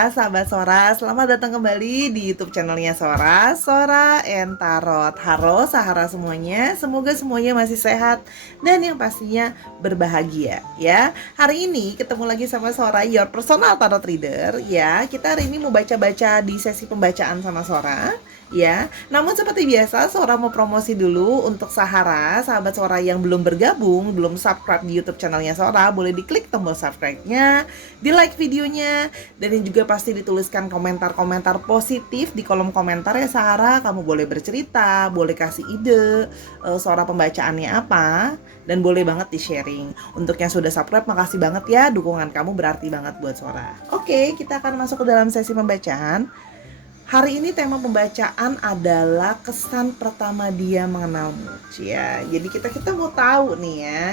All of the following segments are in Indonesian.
Halo sahabat Sora, selamat datang kembali di YouTube channelnya Sora, Sora and Tarot. Halo Sahara semuanya, semoga semuanya masih sehat dan yang pastinya berbahagia ya. Hari ini ketemu lagi sama Sora, your personal tarot reader ya. Kita hari ini mau baca-baca di sesi pembacaan sama Sora ya. Namun seperti biasa Sora mau promosi dulu untuk Sahara, sahabat Sora yang belum bergabung, belum subscribe di YouTube channelnya Sora, boleh diklik tombol subscribe-nya, di like videonya, dan juga pasti dituliskan komentar-komentar positif di kolom komentar ya Sahara. Kamu boleh bercerita, boleh kasih ide suara pembacaannya apa, dan boleh banget di sharing. Untuk yang sudah subscribe, makasih banget ya, dukungan kamu berarti banget buat Sora. Oke, kita akan masuk ke dalam sesi pembacaan. Hari ini tema pembacaan adalah kesan pertama dia mengenalmu. Ya, jadi kita mau tahu nih ya,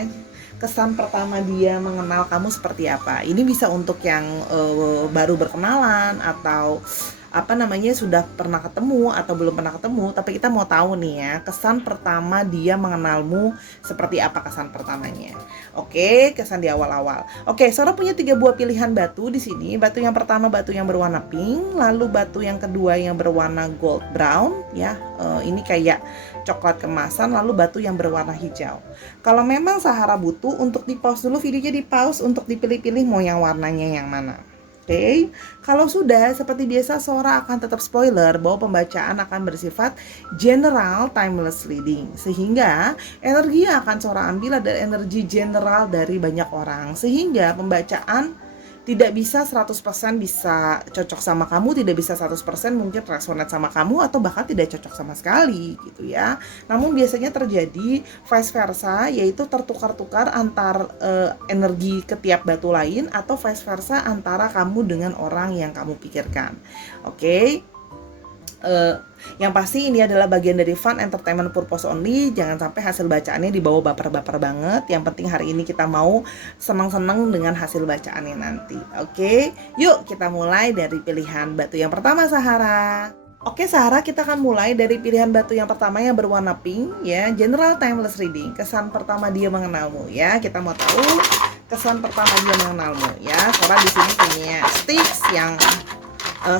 kesan pertama dia mengenal kamu seperti apa. Ini bisa untuk yang baru berkenalan atau sudah pernah ketemu atau belum pernah ketemu, tapi kita mau tahu nih ya, kesan pertama dia mengenalmu seperti apa kesan pertamanya. Oke, kesan di awal-awal. Oke, Sora punya 3 buah pilihan batu di sini. Batu yang pertama batu yang berwarna pink, lalu batu yang kedua yang berwarna gold brown ya. Ini kayak coklat kemasan, lalu batu yang berwarna hijau. Kalau memang Sahara butuh untuk di pause dulu videonya, di pause untuk dipilih-pilih mau yang warnanya yang mana. Oke, kalau sudah seperti biasa Sora akan tetap spoiler bahwa pembacaan akan bersifat general timeless reading, sehingga energi yang akan Sora ambil adalah energi general dari banyak orang, sehingga pembacaan tidak bisa 100% bisa cocok sama kamu, tidak bisa 100% mungkin resonate sama kamu, atau bahkan tidak cocok sama sekali gitu ya. Namun biasanya terjadi vice versa, yaitu tertukar-tukar antar energi ke tiap batu lain, atau vice versa antara kamu dengan orang yang kamu pikirkan. Oke. Yang pasti ini adalah bagian dari fun entertainment purpose only. Jangan sampai hasil bacaannya dibawa baper-baper banget. Yang penting hari ini kita mau senang-senang dengan hasil bacaannya nanti. Oke, yuk kita mulai dari pilihan batu yang pertama Sahara. Oke Sahara, kita akan mulai dari pilihan batu yang pertama yang berwarna pink ya. General timeless reading, kesan pertama dia mengenalmu ya. Kita mau tahu kesan pertama dia mengenalmu ya. Sora di sini punya sticks yang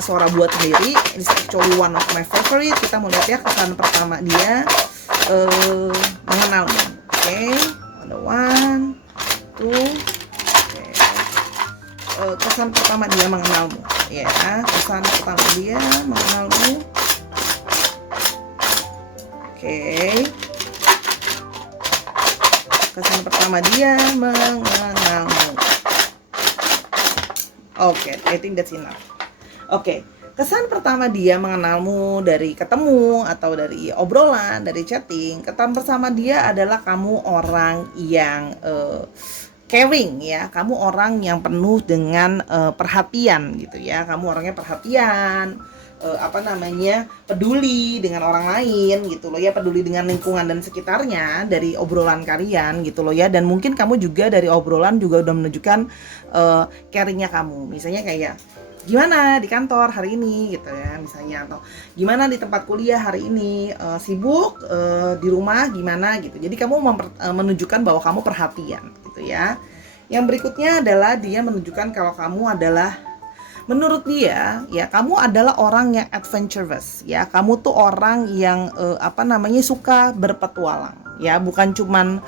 Sora buat sendiri. Ini actually one of my favorite. Kita mau lihat ya kesan pertama dia mengenalmu. Oke, ada one, two. Okay. Kesan pertama dia mengenalmu ya. Kesan pertama dia mengenalmu. Oke. Kesan pertama dia mengenalmu. Oke, I think that's enough. Oke, kesan pertama dia mengenalmu dari ketemu atau dari obrolan, dari chatting. Kesan pertama dia adalah kamu orang yang caring ya. Kamu orang yang penuh dengan perhatian gitu ya. Kamu orangnya perhatian, peduli dengan orang lain gitu loh ya, peduli dengan lingkungan dan sekitarnya dari obrolan kalian gitu loh ya. Dan mungkin kamu juga dari obrolan juga udah menunjukkan caringnya kamu. Misalnya kayak gimana di kantor hari ini gitu ya misalnya, atau gimana di tempat kuliah hari ini, sibuk, di rumah gimana gitu. Jadi kamu menunjukkan bahwa kamu perhatian gitu ya. Yang berikutnya adalah dia menunjukkan kalau kamu adalah, menurut dia ya, kamu adalah orang yang adventurous ya. Kamu tuh orang yang suka berpetualang ya, bukan cuman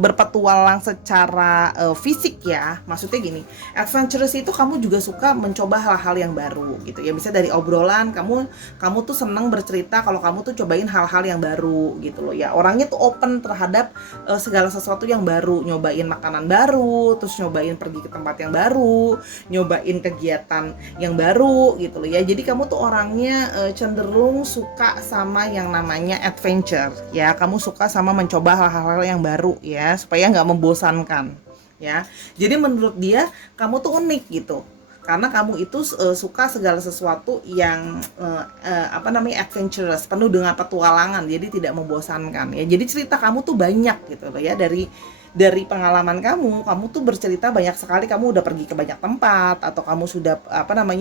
berpetualang secara fisik ya. Maksudnya gini, adventurous itu kamu juga suka mencoba hal-hal yang baru gitu ya. Misalnya dari obrolan kamu tuh seneng bercerita kalau kamu tuh cobain hal-hal yang baru gitu loh ya. Orangnya tuh open terhadap segala sesuatu yang baru, nyobain makanan baru, terus nyobain pergi ke tempat yang baru, nyobain kegiatan yang baru gitu loh ya. Jadi kamu tuh orangnya cenderung suka sama yang namanya adventure ya. Kamu suka sama mencoba hal-hal yang baru ya, supaya nggak membosankan ya. Jadi menurut dia kamu tuh unik gitu, karena kamu itu suka segala sesuatu yang adventurous, penuh dengan petualangan, jadi tidak membosankan ya. Jadi cerita kamu tuh banyak gitu loh ya. Dari pengalaman kamu tuh bercerita banyak sekali. Kamu udah pergi ke banyak tempat, atau kamu sudah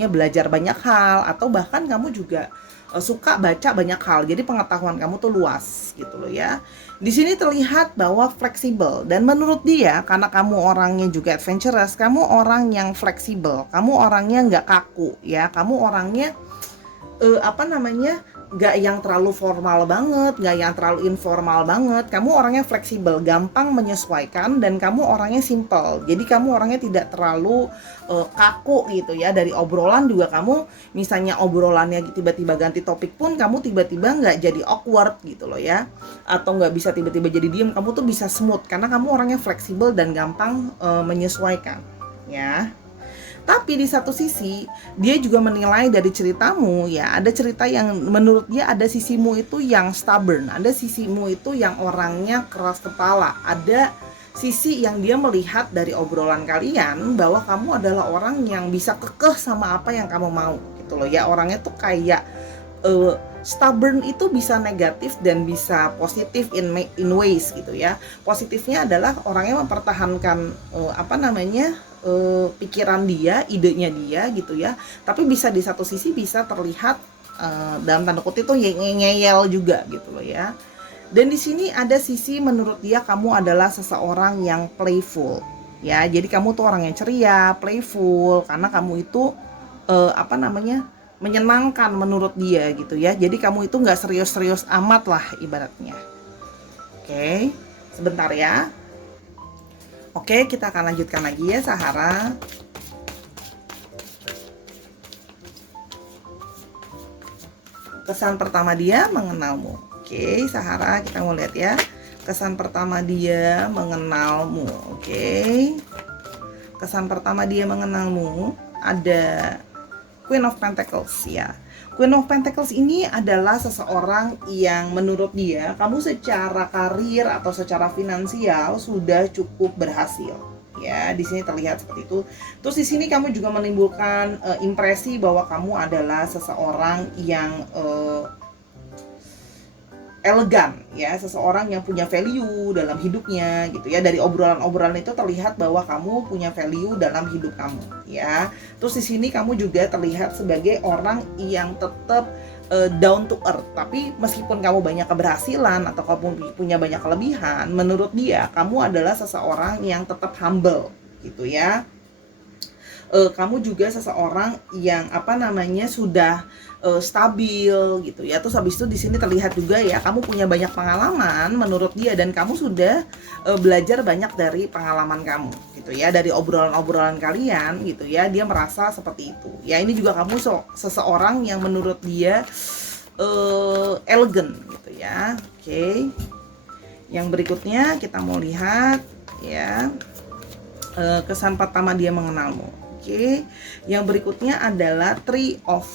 belajar banyak hal, atau bahkan kamu juga suka baca banyak hal. Jadi pengetahuan kamu tuh luas gitu loh ya. Di sini terlihat bahwa fleksibel, dan menurut dia karena kamu orangnya juga adventurous, kamu orang yang fleksibel, kamu orangnya nggak kaku ya, kamu orangnya nggak yang terlalu formal banget, nggak yang terlalu informal banget. Kamu orangnya fleksibel, gampang menyesuaikan, dan kamu orangnya simple. Jadi kamu orangnya tidak terlalu kaku gitu ya. Dari obrolan juga kamu, misalnya obrolannya tiba-tiba ganti topik pun, kamu tiba-tiba nggak jadi awkward gitu loh ya, atau nggak bisa tiba-tiba jadi diem. Kamu tuh bisa smooth karena kamu orangnya fleksibel dan gampang menyesuaikan ya. Tapi di satu sisi dia juga menilai dari ceritamu ya, ada cerita yang menurut dia ada sisimu itu yang stubborn, ada sisimu itu yang orangnya keras kepala, ada sisi yang dia melihat dari obrolan kalian bahwa kamu adalah orang yang bisa kekeh sama apa yang kamu mau gitu loh ya. Orangnya tuh kayak stubborn itu bisa negatif dan bisa positif in ways gitu ya. Positifnya adalah orangnya mempertahankan pikiran dia, idenya dia gitu ya. Tapi bisa di satu sisi bisa terlihat dalam tanda kutip tuh ngeyel juga gitu loh ya. Dan di sini ada sisi menurut dia kamu adalah seseorang yang playful ya. Jadi kamu tuh orang yang ceria, playful, karena kamu itu menyenangkan menurut dia gitu ya. Jadi kamu itu nggak serius-serius amat lah ibaratnya. Oke, sebentar ya. Oke, kita akan lanjutkan lagi ya Sahara. Kesan pertama dia mengenalmu. Oke, Sahara, kita mau lihat ya. Kesan pertama dia mengenalmu. Oke. Kesan pertama dia mengenalmu ada Queen of Pentacles ya. Queen of Pentacles ini adalah seseorang yang menurut dia kamu secara karir atau secara finansial sudah cukup berhasil. Ya, di sini terlihat seperti itu. Terus di sini kamu juga menimbulkan impresi bahwa kamu adalah seseorang yang elegan ya, seseorang yang punya value dalam hidupnya gitu ya. Dari obrolan-obrolan itu terlihat bahwa kamu punya value dalam hidup kamu ya. Terus di sini kamu juga terlihat sebagai orang yang tetap down to earth. Tapi meskipun kamu banyak keberhasilan atau kamu punya banyak kelebihan, menurut dia kamu adalah seseorang yang tetap humble gitu ya. Kamu juga seseorang yang sudah stabil gitu ya. Terus habis itu di sini terlihat juga ya kamu punya banyak pengalaman menurut dia, dan kamu sudah belajar banyak dari pengalaman kamu gitu ya, dari obrolan-obrolan kalian gitu ya. Dia merasa seperti itu ya. Ini juga kamu seseorang yang menurut dia elegan gitu ya. Oke. Yang berikutnya kita mau lihat ya, kesan pertama dia mengenalmu. Oke. Yang berikutnya adalah Three of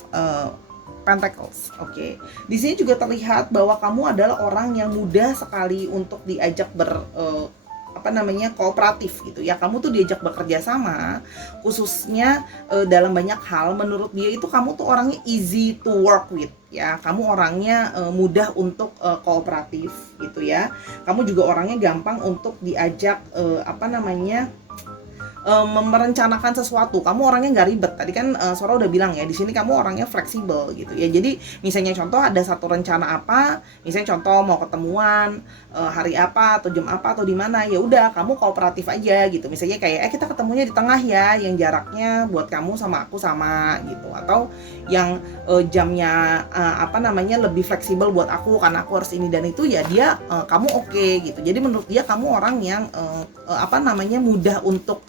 Pentacles. Oke. Di sini juga terlihat bahwa kamu adalah orang yang mudah sekali untuk diajak kooperatif gitu ya. Kamu tuh diajak bekerja sama, khususnya dalam banyak hal. Menurut dia itu kamu tuh orangnya easy to work with ya. Kamu orangnya mudah untuk kooperatif gitu ya. Kamu juga orangnya gampang untuk diajak merencanakan sesuatu. Kamu orangnya nggak ribet. Tadi kan Sora udah bilang ya, di sini kamu orangnya fleksibel gitu ya. Jadi misalnya contoh ada satu rencana apa, misalnya contoh mau ketemuan hari apa atau jam apa atau di mana, ya udah kamu kooperatif aja gitu. Misalnya kayak kita ketemunya di tengah ya, yang jaraknya buat kamu sama aku sama gitu, atau yang jamnya lebih fleksibel buat aku karena aku harus ini dan itu ya, dia kamu oke gitu. Jadi menurut dia kamu orang yang mudah untuk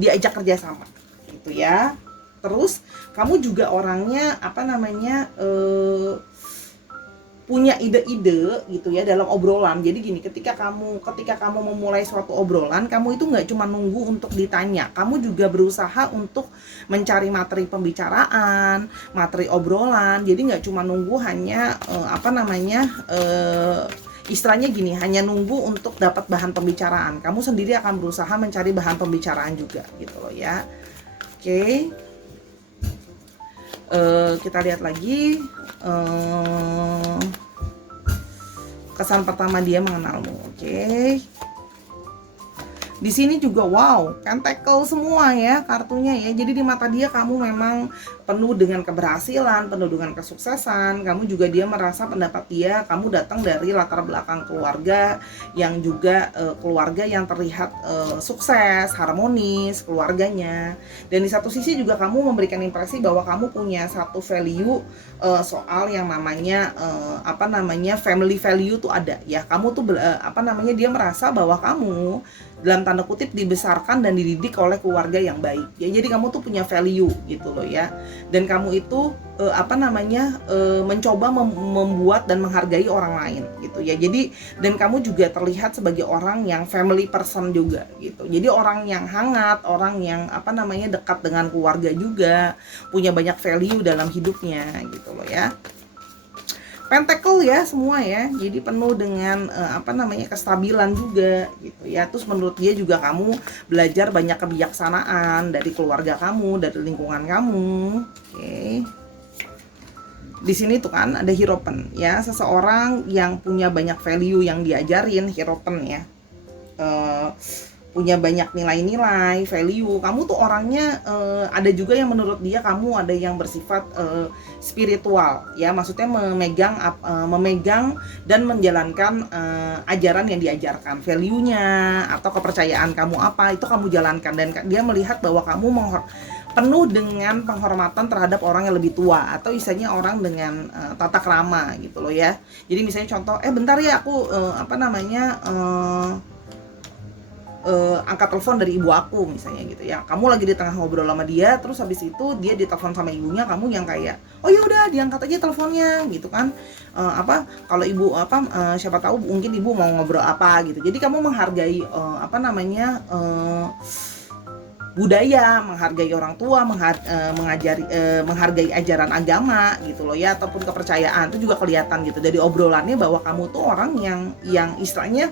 diajak kerjasama gitu ya. Terus kamu juga orangnya punya ide-ide gitu ya dalam obrolan. Jadi gini, ketika kamu memulai suatu obrolan, kamu itu nggak cuma nunggu untuk ditanya, kamu juga berusaha untuk mencari materi pembicaraan, materi obrolan. Jadi nggak cuma nunggu hanya istilahnya gini, hanya nunggu untuk dapat bahan pembicaraan. Kamu sendiri akan berusaha mencari bahan pembicaraan juga gitu loh ya. Oke. Kita lihat lagi kesan pertama dia mengenalmu. Oke. Di sini juga wow, pentacle semua ya kartunya ya. Jadi di mata dia kamu memang penuh dengan keberhasilan, penuh dengan kesuksesan. Kamu juga dia merasa pendapat dia kamu datang dari latar belakang keluarga yang juga keluarga yang terlihat sukses, harmonis keluarganya. Dan di satu sisi juga kamu memberikan impresi bahwa kamu punya satu value soal yang namanya family value tuh ada ya. Kamu tuh dia merasa bahwa kamu dalam tanda kutip dibesarkan dan dididik oleh keluarga yang baik ya. Jadi kamu tuh punya value gitu loh ya. Dan kamu itu mencoba membuat dan menghargai orang lain gitu ya. Jadi dan kamu juga terlihat sebagai orang yang family person juga gitu. Jadi orang yang hangat, orang yang dekat dengan keluarga juga, punya banyak value dalam hidupnya gitu loh ya. Pentacle ya semua ya, jadi penuh dengan kestabilan juga gitu ya. Terus menurut dia juga kamu belajar banyak kebijaksanaan dari keluarga kamu, dari lingkungan kamu. Oke. Di sini tuh kan ada Hierophant ya, seseorang yang punya banyak value yang diajarin Hierophant ya. Punya banyak nilai-nilai, value. Kamu tuh orangnya ada juga yang menurut dia kamu ada yang bersifat spiritual ya, maksudnya memegang dan menjalankan ajaran yang diajarkan, value-nya atau kepercayaan kamu apa itu kamu jalankan. Dan dia melihat bahwa kamu penuh dengan penghormatan terhadap orang yang lebih tua, atau istilahnya orang dengan tata krama gitu loh ya. Jadi misalnya contoh, bentar ya aku angkat telepon dari ibu aku misalnya gitu ya. Kamu lagi di tengah ngobrol sama dia, terus habis itu dia ditelepon sama ibunya, kamu yang kayak oh ya udah diangkat aja teleponnya gitu kan. Kalau ibu siapa tahu mungkin ibu mau ngobrol apa gitu. Jadi kamu menghargai budaya, menghargai orang tua, menghargai ajaran agama gitu loh ya, ataupun kepercayaan. Itu juga kelihatan gitu dari obrolannya bahwa kamu tuh orang yang istilahnya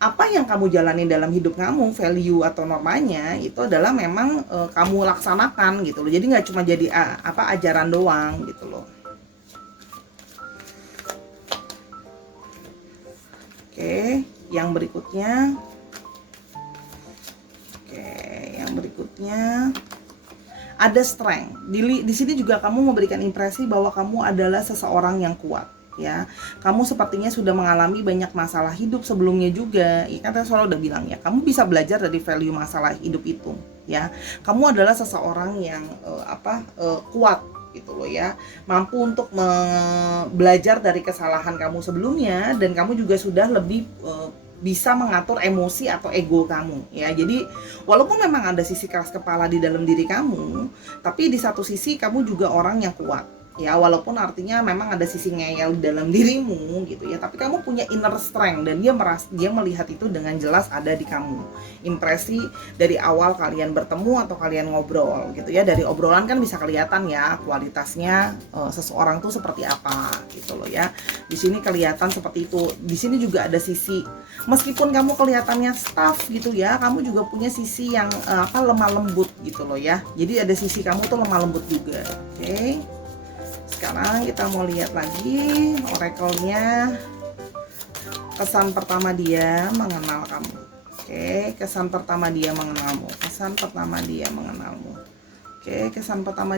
apa yang kamu jalani dalam hidup kamu, value atau normanya itu adalah memang kamu laksanakan gitu loh. Jadi nggak cuma jadi ajaran doang gitu loh. Oke, yang berikutnya. Ada strength. Di sini juga kamu memberikan impresi bahwa kamu adalah seseorang yang kuat. Ya, kamu sepertinya sudah mengalami banyak masalah hidup sebelumnya juga. Ya kan, saya selalu udah bilang ya, kamu bisa belajar dari value masalah hidup itu. Ya, kamu adalah seseorang yang kuat gitu loh ya, mampu untuk belajar dari kesalahan kamu sebelumnya, dan kamu juga sudah lebih bisa mengatur emosi atau ego kamu ya. Jadi walaupun memang ada sisi keras kepala di dalam diri kamu, tapi di satu sisi kamu juga orang yang kuat. Ya, walaupun artinya memang ada sisi ngeyel di dalam dirimu gitu ya, tapi kamu punya inner strength, dan dia melihat itu dengan jelas ada di kamu. Impresi dari awal kalian bertemu atau kalian ngobrol gitu ya, dari obrolan kan bisa kelihatan ya kualitasnya seseorang tuh seperti apa gitu loh ya. Di sini kelihatan seperti itu. Di sini juga ada sisi, meskipun kamu kelihatannya staff gitu ya, kamu juga punya sisi yang lemah lembut gitu loh ya. Jadi ada sisi kamu tuh lemah lembut juga. Oke. Sekarang kita mau lihat lagi oracle-nya, kesan pertama dia mengenal kamu. Oke, kesan pertama dia mengenalmu. Kesan pertama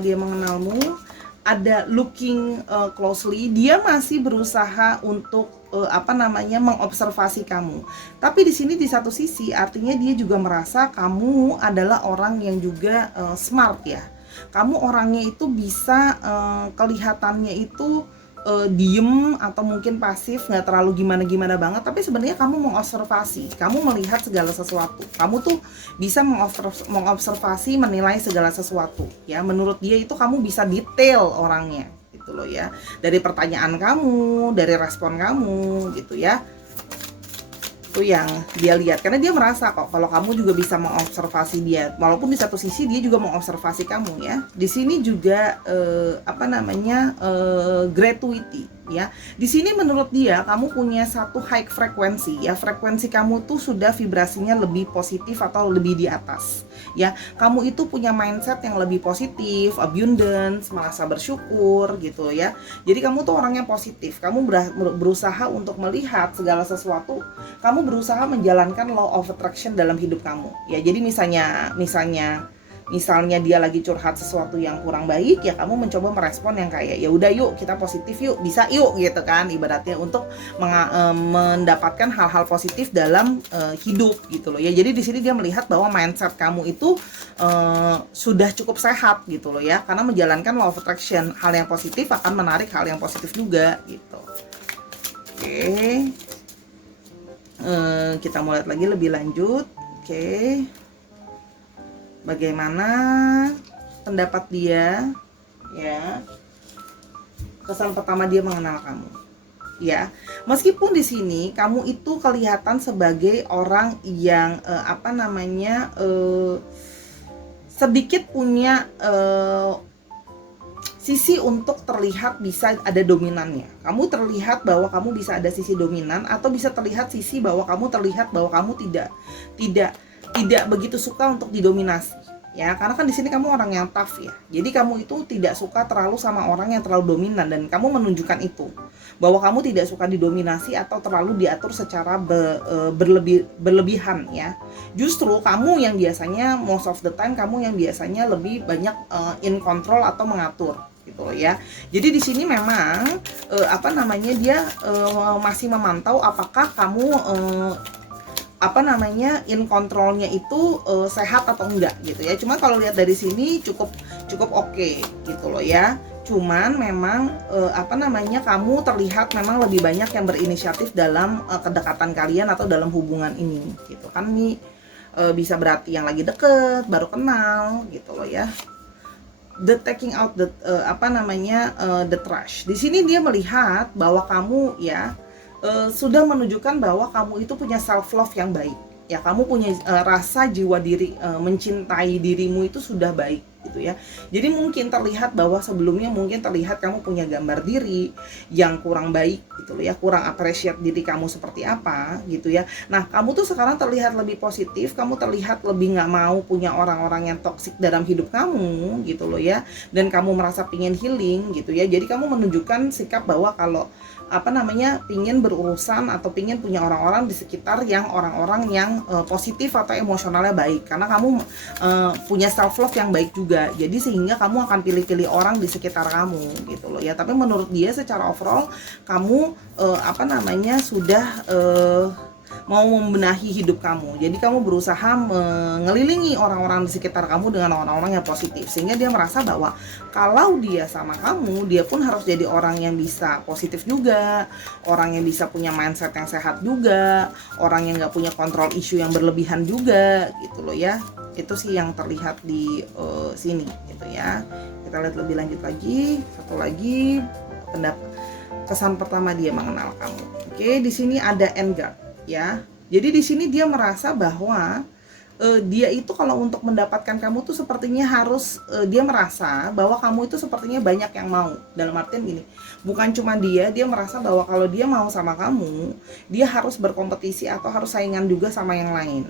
dia mengenalmu ada looking closely. Dia masih berusaha untuk mengobservasi kamu. Tapi di sini di satu sisi artinya dia juga merasa kamu adalah orang yang juga smart ya. Kamu orangnya itu bisa kelihatannya itu diem atau mungkin pasif, nggak terlalu gimana-gimana banget, tapi sebenarnya kamu mengobservasi, kamu melihat segala sesuatu, kamu tuh bisa mengobservasi, menilai segala sesuatu ya. Menurut dia itu kamu bisa detail orangnya gitu loh ya, dari pertanyaan kamu, dari respon kamu gitu ya. Itu yang dia lihat, karena dia merasa kok kalau kamu juga bisa mengobservasi dia, walaupun di satu sisi dia juga mengobservasi kamu ya. Di sini juga gratuity ya. Di sini menurut dia kamu punya satu high frekuensi ya, frekuensi kamu tuh sudah vibrasinya lebih positif atau lebih di atas. ya. Kamu itu punya mindset yang lebih positif, abundance, merasa bersyukur gitu ya. Jadi kamu tuh orang yang positif. Kamu berusaha untuk melihat segala sesuatu, kamu berusaha menjalankan law of attraction dalam hidup kamu ya. Jadi misalnya dia lagi curhat sesuatu yang kurang baik, ya kamu mencoba merespon yang kayak ya udah yuk kita positif yuk, bisa yuk gitu kan, ibaratnya untuk mendapatkan hal-hal positif dalam hidup gitu loh ya. Jadi di sini dia melihat bahwa mindset kamu itu sudah cukup sehat gitu loh ya, karena menjalankan law of attraction, hal yang positif akan menarik hal yang positif juga gitu. Oke. Kita mau lihat lagi lebih lanjut. Oke. Bagaimana pendapat dia ya, kesan pertama dia mengenal kamu ya. Meskipun di sini kamu itu kelihatan sebagai orang yang sedikit punya sisi untuk terlihat bisa ada dominannya. Kamu terlihat bahwa kamu bisa ada sisi dominan, atau bisa terlihat sisi bahwa kamu terlihat bahwa kamu tidak begitu suka untuk didominasi ya, karena kan di sini kamu orang yang tough ya. Jadi kamu itu tidak suka terlalu sama orang yang terlalu dominan, dan kamu menunjukkan itu bahwa kamu tidak suka didominasi atau terlalu diatur secara berlebihan ya. Justru kamu yang biasanya most of the time kamu yang biasanya lebih banyak in control atau mengatur gitu loh ya. Jadi di sini memang dia masih memantau apakah kamu in kontrolnya itu sehat atau enggak gitu ya. Cuma kalau lihat dari sini cukup oke gitu loh ya. Cuman memang kamu terlihat memang lebih banyak yang berinisiatif dalam kedekatan kalian atau dalam hubungan ini gitu kan. Ini bisa berarti yang lagi deket, baru kenal gitu loh ya. The taking out the the trash. Di sini dia melihat bahwa kamu ya sudah menunjukkan bahwa kamu itu punya self love yang baik ya. Kamu punya rasa jiwa diri, mencintai dirimu itu sudah baik gitu ya. Jadi mungkin terlihat bahwa sebelumnya mungkin terlihat kamu punya gambar diri yang kurang baik gitu loh ya, kurang appreciate diri kamu seperti apa gitu ya. Nah kamu tuh sekarang terlihat lebih positif, kamu terlihat lebih nggak mau punya orang-orang yang toksik dalam hidup kamu gitu loh ya, dan kamu merasa pingin healing gitu ya. Jadi kamu menunjukkan sikap bahwa kalau pingin berurusan atau pingin punya orang-orang di sekitar yang orang-orang yang positif atau emosionalnya baik, karena kamu punya self love yang baik juga. Jadi sehingga kamu akan pilih-pilih orang di sekitar kamu gitu loh ya. Tapi menurut dia secara overall kamu sudah mau membenahi hidup kamu. Jadi kamu berusaha mengelilingi orang-orang di sekitar kamu dengan orang-orang yang positif, sehingga dia merasa bahwa kalau dia sama kamu, dia pun harus jadi orang yang bisa positif juga, orang yang bisa punya mindset yang sehat juga, orang yang nggak punya kontrol isu yang berlebihan juga gitu loh ya. Itu sih yang terlihat di sini gitu ya. Kita lihat lebih lanjut lagi. Satu lagi kesan pertama dia mengenal kamu. Oke, di sini ada Vanguard ya. Jadi di sini dia merasa bahwa dia itu kalau untuk mendapatkan kamu tuh sepertinya harus dia merasa bahwa kamu itu sepertinya banyak yang mau. Dalam artian gini, bukan cuma dia merasa bahwa kalau dia mau sama kamu, dia harus berkompetisi atau harus saingan juga sama yang lain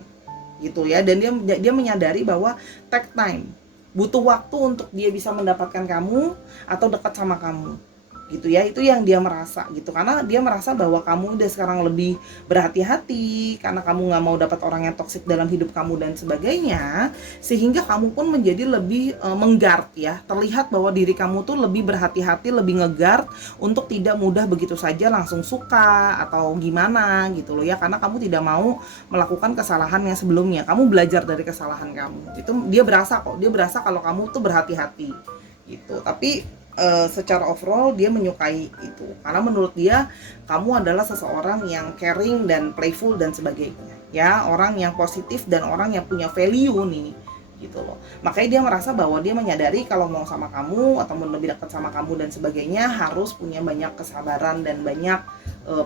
gitu ya. Dan dia menyadari bahwa take time, butuh waktu untuk dia bisa mendapatkan kamu atau dekat sama kamu gitu ya. Itu yang dia merasa gitu, karena dia merasa bahwa kamu udah sekarang lebih berhati-hati karena kamu nggak mau dapat orang yang toksik dalam hidup kamu dan sebagainya, sehingga kamu pun menjadi lebih mengguard ya. Terlihat bahwa diri kamu tuh lebih berhati-hati, lebih ngeguard untuk tidak mudah begitu saja langsung suka atau gimana gitu loh ya, karena kamu tidak mau melakukan kesalahan yang sebelumnya. Kamu belajar dari kesalahan kamu. Itu dia berasa kalau kamu tuh berhati-hati gitu. Tapi secara overall dia menyukai itu, karena menurut dia kamu adalah seseorang yang caring dan playful dan sebagainya ya, orang yang positif dan orang yang punya value nih gitu loh. Makanya dia merasa bahwa dia menyadari kalau mau sama kamu atau mau lebih dekat sama kamu dan sebagainya harus punya banyak kesabaran dan banyak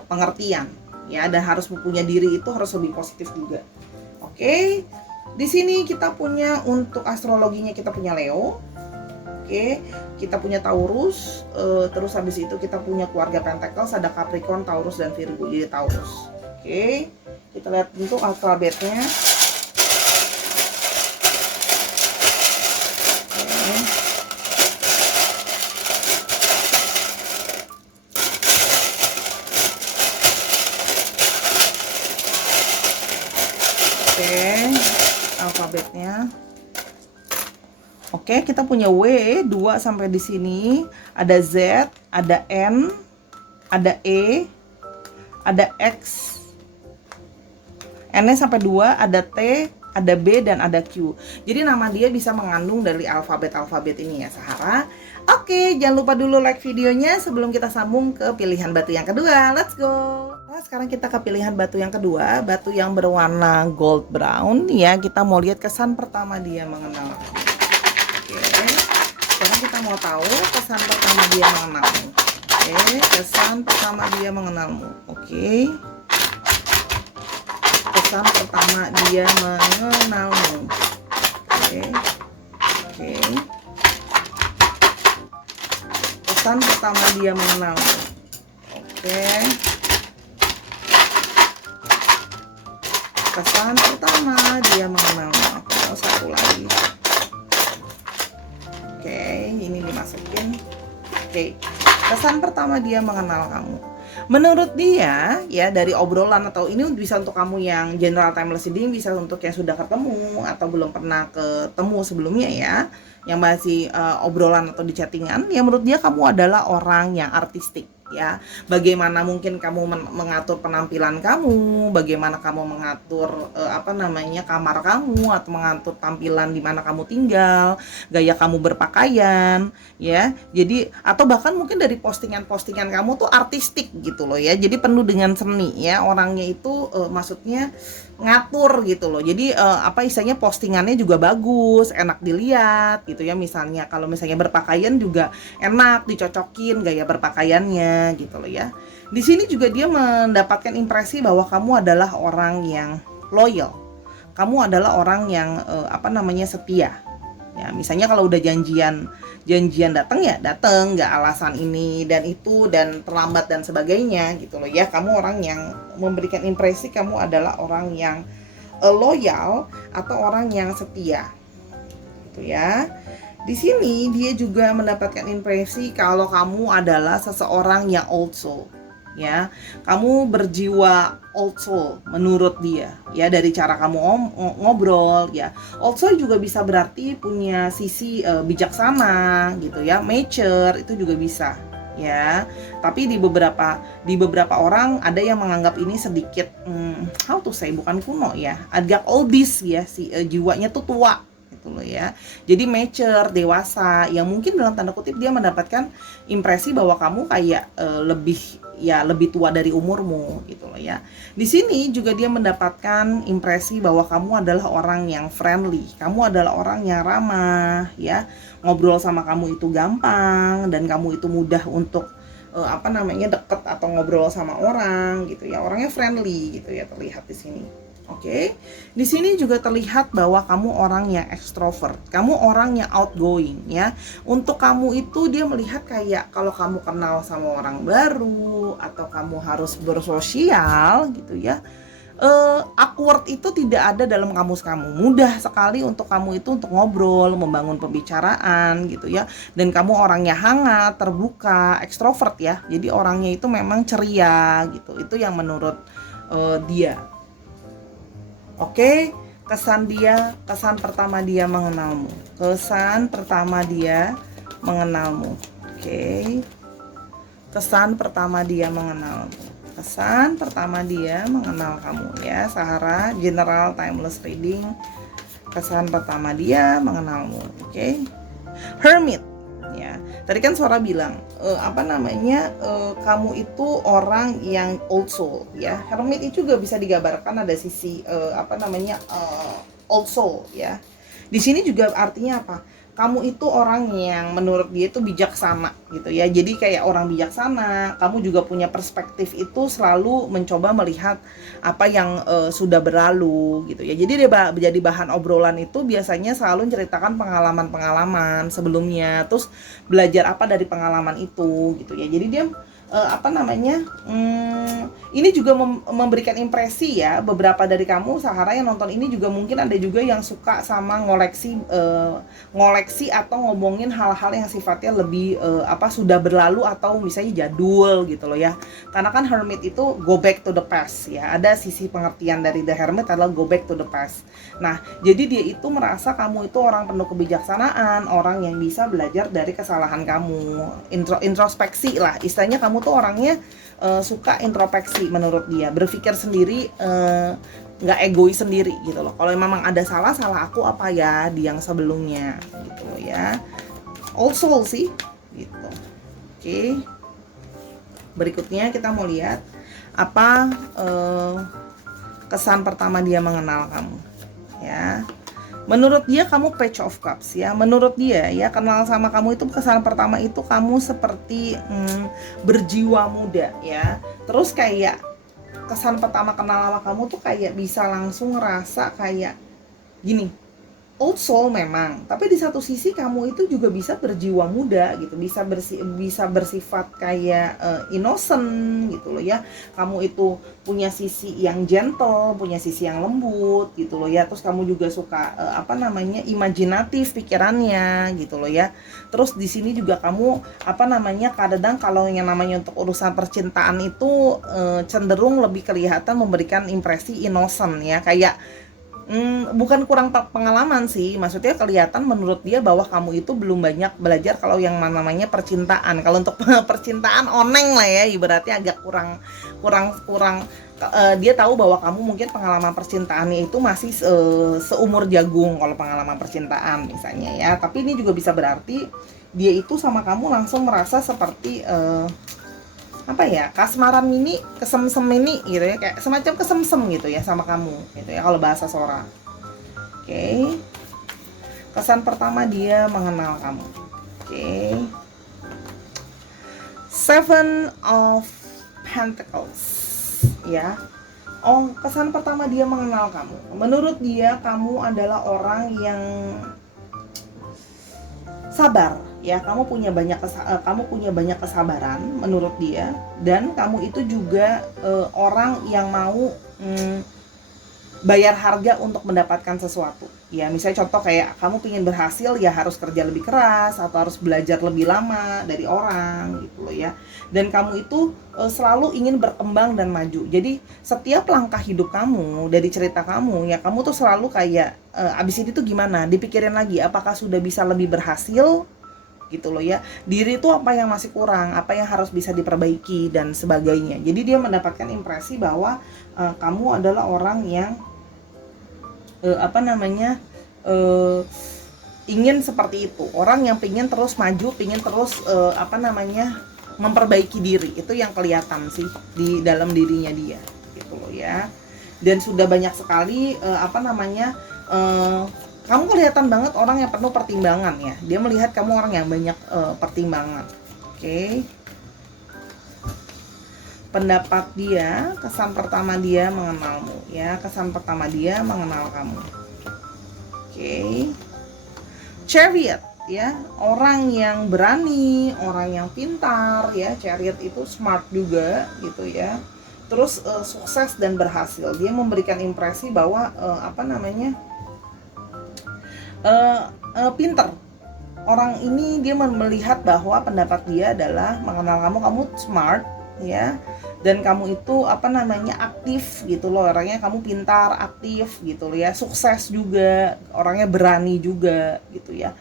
pengertian ya, dan harus punya diri itu harus lebih positif juga. Oke, di sini kita punya untuk astrologinya kita punya Leo. Oke, kita punya Taurus, terus habis itu kita punya keluarga Pentacles, ada Capricorn, Taurus, dan Virgo, jadi Taurus. Oke, kita lihat untuk alfabetnya. Oke, alfabetnya. Oke, kita punya W 2 sampai di sini. Ada Z, ada N, ada E, ada X. N-nya sampai 2, ada T, ada B, dan ada Q. Jadi nama dia bisa mengandung dari alfabet-alfabet ini ya, Sahara. Oke, jangan lupa dulu like videonya sebelum kita sambung ke pilihan batu yang kedua. Let's go! Nah, sekarang kita ke pilihan batu yang kedua, batu yang berwarna gold brown ya. Kita mau lihat kesan pertama dia mengenal. Oke, sekarang kita mau tahu kesan pertama dia mengenalmu. Oke, kesan pertama dia mengenalmu. Oke, kesan pertama dia mengenalmu. Oke, oke. Kesan pertama dia mengenalmu. Oke. Kesan pertama dia mengenalmu. Aku mau satu lagi. Oke, ini dimasukin. Oke, kesan pertama dia mengenal kamu. Menurut dia ya, dari obrolan, atau ini bisa untuk kamu yang general timeless reading, bisa untuk yang sudah ketemu atau belum pernah ketemu sebelumnya ya, yang masih obrolan atau di chattingan, ya menurut dia kamu adalah orang yang artistik ya. Bagaimana mungkin kamu mengatur penampilan kamu, bagaimana kamu mengatur kamar kamu, atau mengatur tampilan di mana kamu tinggal, gaya kamu berpakaian ya. Jadi atau bahkan mungkin dari postingan-postingan kamu tuh artistik gitu loh ya. Jadi penuh dengan seni ya. Orangnya itu maksudnya ngatur gitu loh. Jadi istilahnya postingannya juga bagus, enak dilihat gitu ya. Misalnya kalau misalnya berpakaian juga enak, dicocokin gaya berpakaiannya gitu loh ya. Di sini juga dia mendapatkan impresi bahwa kamu adalah orang yang loyal. Kamu adalah orang yang setia. Ya, misalnya kalau udah janjian datang ya datang, nggak alasan ini dan itu dan terlambat dan sebagainya gitu loh ya. Kamu orang yang memberikan impresi kamu adalah orang yang loyal atau orang yang setia gitu ya. Di sini dia juga mendapatkan impresi kalau kamu adalah seseorang yang old soul ya. Kamu berjiwa old soul menurut dia ya, dari cara kamu ngobrol ya. Old soul juga bisa berarti punya sisi bijaksana gitu ya, mature itu juga bisa ya. Tapi di beberapa orang ada yang menganggap ini sedikit how to say, bukan kuno ya, agak oldies ya, si jiwanya tuh tua gitu loh ya. Jadi mature, dewasa, yang mungkin dalam tanda kutip dia mendapatkan impresi bahwa kamu kayak lebih tua dari umurmu gitu loh ya. Di sini juga dia mendapatkan impresi bahwa kamu adalah orang yang friendly, kamu adalah orang yang ramah ya. Ngobrol sama kamu itu gampang dan kamu itu mudah untuk deket atau ngobrol sama orang gitu ya. Orangnya friendly gitu ya, terlihat di sini. Oke. Di sini juga terlihat bahwa kamu orang yang ekstrovert, kamu orang yang outgoing ya. Untuk kamu itu dia melihat kayak kalau kamu kenal sama orang baru atau kamu harus bersosial gitu ya. Awkward itu tidak ada dalam kamus kamu. Mudah sekali untuk kamu itu untuk ngobrol, membangun pembicaraan gitu ya. Dan kamu orangnya hangat, terbuka, ekstrovert ya. Jadi orangnya itu memang ceria gitu. Itu yang menurut dia. Oke, kesan pertama dia mengenalmu. Kesan pertama dia mengenalmu. Oke. Kesan pertama dia mengenalmu. Kesan pertama dia mengenal kamu ya, Sahara General Timeless Reading. Kesan pertama dia mengenalmu. Oke. Hermit ya. Tadi kan Sora bilang kamu itu orang yang old soul ya. Hermit itu juga bisa digambarkan ada sisi old soul ya. Di sini juga artinya apa? Kamu itu orang yang menurut dia itu bijaksana gitu ya. Jadi kayak orang bijaksana, kamu juga punya perspektif itu selalu mencoba melihat apa yang sudah berlalu gitu ya. Jadi dia jadi bahan obrolan itu biasanya selalu menceritakan pengalaman-pengalaman sebelumnya, terus belajar apa dari pengalaman itu gitu ya. Jadi dia ini juga memberikan impresi ya, beberapa dari kamu Sahara yang nonton ini juga mungkin ada juga yang suka sama ngoleksi atau ngomongin hal-hal yang sifatnya lebih sudah berlalu atau misalnya jadul gitu loh ya. Karena kan hermit itu go back to the past ya. Ada sisi pengertian dari the hermit adalah go back to the past. Nah, jadi dia itu merasa kamu itu orang penuh kebijaksanaan, orang yang bisa belajar dari kesalahan kamu, introspeksi lah. Istilahnya kamu tuh orangnya suka introspeksi menurut dia, berpikir sendiri, nggak egois sendiri gitu loh. Kalau memang ada salah aku apa ya di yang sebelumnya gitu loh ya. Old soul sih gitu. Oke. Berikutnya kita mau lihat apa kesan pertama dia mengenal kamu ya. Menurut dia kamu Page of Cups ya. Menurut dia ya, kenal sama kamu itu kesan pertama itu kamu seperti berjiwa muda ya. Terus kayak kesan pertama kenal sama kamu tuh kayak bisa langsung ngerasa kayak gini, old soul memang, tapi di satu sisi kamu itu juga bisa berjiwa muda gitu, bisa bersifat kayak innocent gitu loh ya. Kamu itu punya sisi yang gentle, punya sisi yang lembut gitu loh ya. Terus kamu juga suka imajinatif pikirannya gitu loh ya. Terus di sini juga kamu kadang kalau yang namanya untuk urusan percintaan itu cenderung lebih kelihatan memberikan impresi innocent ya, kayak bukan kurang pengalaman sih, maksudnya kelihatan menurut dia bahwa kamu itu belum banyak belajar kalau yang namanya percintaan. Kalau untuk percintaan oneng lah ya, ibaratnya agak kurang dia tahu bahwa kamu mungkin pengalaman percintaannya itu masih seumur jagung kalau pengalaman percintaan misalnya ya. Tapi ini juga bisa berarti dia itu sama kamu langsung merasa seperti kasmaran mini, kesemsem mini gitu ya, kayak semacam kesemsem gitu ya sama kamu gitu ya kalau bahasa Sora. Oke. Kesan pertama dia mengenal kamu. Oke. Seven of Pentacles ya. Oh, kesan pertama dia mengenal kamu. Menurut dia kamu adalah orang yang sabar ya, kamu punya banyak kesabaran menurut dia, dan kamu itu juga orang yang mau bayar harga untuk mendapatkan sesuatu ya. Misalnya contoh kayak kamu ingin berhasil ya harus kerja lebih keras atau harus belajar lebih lama dari orang gitu loh ya. Dan kamu itu selalu ingin berkembang dan maju. Jadi setiap langkah hidup kamu, dari cerita kamu ya, kamu tuh selalu kayak abis ini tuh gimana, dipikirin lagi apakah sudah bisa lebih berhasil gitu loh ya. Diri itu apa yang masih kurang, apa yang harus bisa diperbaiki dan sebagainya. Jadi dia mendapatkan impresi bahwa kamu adalah orang yang ingin seperti itu, orang yang pingin terus maju, pingin terus memperbaiki diri. Itu yang kelihatan sih di dalam dirinya dia gitu loh ya. Dan sudah banyak sekali kamu kelihatan banget orang yang penuh pertimbangan ya. Dia melihat kamu orang yang banyak pertimbangan. Oke. Pendapat dia, kesan pertama dia mengenalmu ya. Kesan pertama dia mengenal kamu. Oke. Chariot ya, orang yang berani, orang yang pintar ya. Chariot itu smart juga gitu ya. Terus sukses dan berhasil. Dia memberikan impresi bahwa pinter. Orang ini dia melihat bahwa pendapat dia adalah mengenal kamu smart ya, dan kamu itu aktif gitu loh, orangnya kamu pintar, aktif gitu loh ya, sukses juga, orangnya berani juga gitu ya.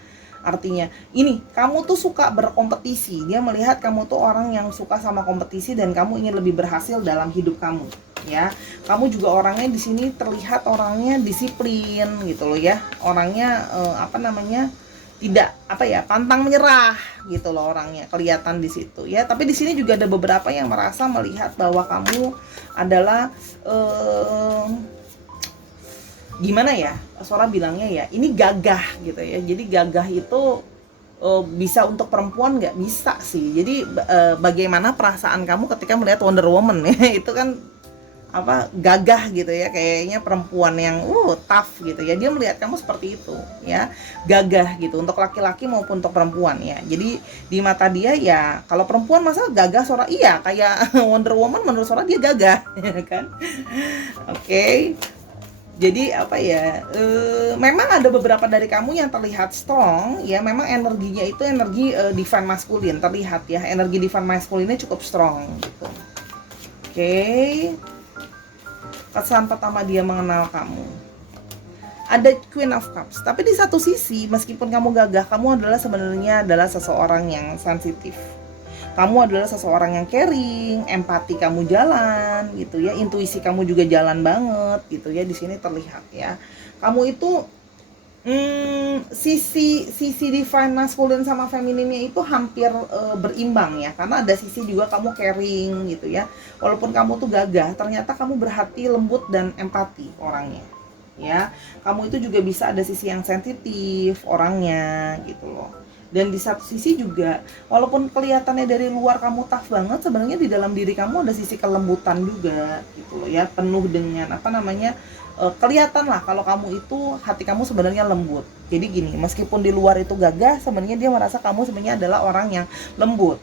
Artinya ini kamu tuh suka berkompetisi. Dia melihat kamu tuh orang yang suka sama kompetisi dan kamu ingin lebih berhasil dalam hidup kamu ya. Kamu juga orangnya di sini terlihat orangnya disiplin gitu loh ya. Orangnya tidak pantang menyerah gitu loh, orangnya kelihatan di situ ya. Tapi di sini juga ada beberapa yang merasa melihat bahwa kamu adalah gimana ya, Sora bilangnya ya, ini gagah gitu ya. Jadi gagah itu bisa untuk perempuan nggak bisa sih. Jadi bagaimana perasaan kamu ketika melihat Wonder Woman ya, itu kan gagah gitu ya, kayaknya perempuan yang tough gitu ya. Dia melihat kamu seperti itu ya, gagah gitu untuk laki-laki maupun untuk perempuan ya. Jadi di mata dia ya, kalau perempuan masa gagah Sora, iya kayak Wonder Woman, menurut Sora dia gagah ya kan. Oke. Jadi memang ada beberapa dari kamu yang terlihat strong ya, memang energinya itu energi divine maskulin, terlihat ya, energi divine maskulinnya cukup strong gitu. Oke. Kesan pertama dia mengenal kamu, ada Queen of Cups. Tapi di satu sisi, meskipun kamu gagah, kamu sebenarnya adalah seseorang yang sensitif. Kamu adalah seseorang yang caring, empati kamu jalan gitu ya, intuisi kamu juga jalan banget gitu ya. Di sini terlihat ya, kamu itu sisi divine masculine sama femininnya itu hampir berimbang ya, karena ada sisi juga kamu caring gitu ya. Walaupun kamu tuh gagah, ternyata kamu berhati lembut dan empati orangnya ya. Kamu itu juga bisa ada sisi yang sensitif orangnya gitu loh. Dan di satu sisi juga, walaupun kelihatannya dari luar kamu tough banget, sebenarnya di dalam diri kamu ada sisi kelembutan juga gitu loh ya, penuh dengan kelihatan lah kalau kamu itu, hati kamu sebenarnya lembut. Jadi gini, meskipun di luar itu gagah, sebenarnya dia merasa kamu sebenarnya adalah orang yang lembut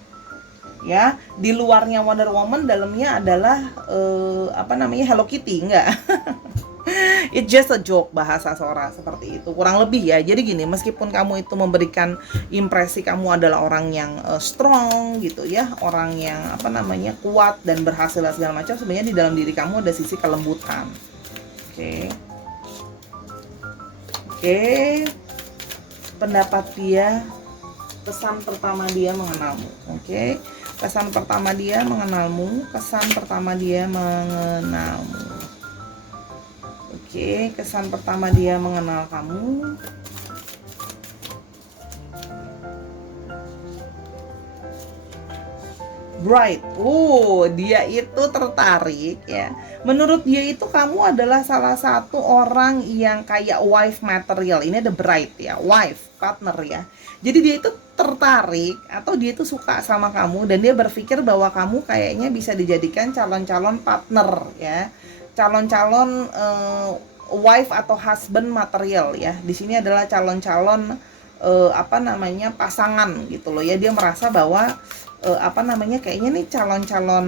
ya. Di luarnya Wonder Woman, dalamnya adalah Hello Kitty, enggak. It's just a joke, bahasa Sora seperti itu kurang lebih ya. Jadi gini, meskipun kamu itu memberikan impresi kamu adalah orang yang strong gitu ya, orang yang kuat dan berhasil segala macam, sebenarnya di dalam diri kamu ada sisi kelembutan. Oke. Pendapat dia, kesan pertama dia mengenalmu. Oke. Kesan pertama dia mengenalmu, kesan pertama dia mengenalmu. Oke, kesan pertama dia mengenal kamu. Bright. Dia itu tertarik ya. Menurut dia itu kamu adalah salah satu orang yang kayak wife material. Ini ada bright ya, wife, partner ya. Jadi dia itu tertarik atau dia itu suka sama kamu, dan dia berpikir bahwa kamu kayaknya bisa dijadikan calon-calon partner ya. Calon-calon wife atau husband material ya. Di sini adalah calon-calon pasangan gitu loh ya. Dia merasa bahwa kayaknya nih calon-calon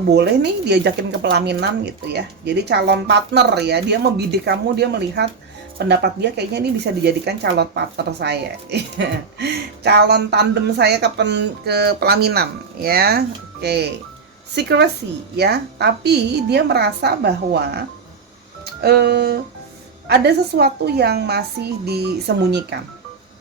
boleh nih diajakin ke pelaminan gitu ya. Jadi calon partner ya. Dia membidik kamu, dia melihat pendapat dia kayaknya ini bisa dijadikan calon partner saya. Calon tandem saya ke pelaminan ya. Oke. Secrecy ya, tapi dia merasa bahwa ada sesuatu yang masih disembunyikan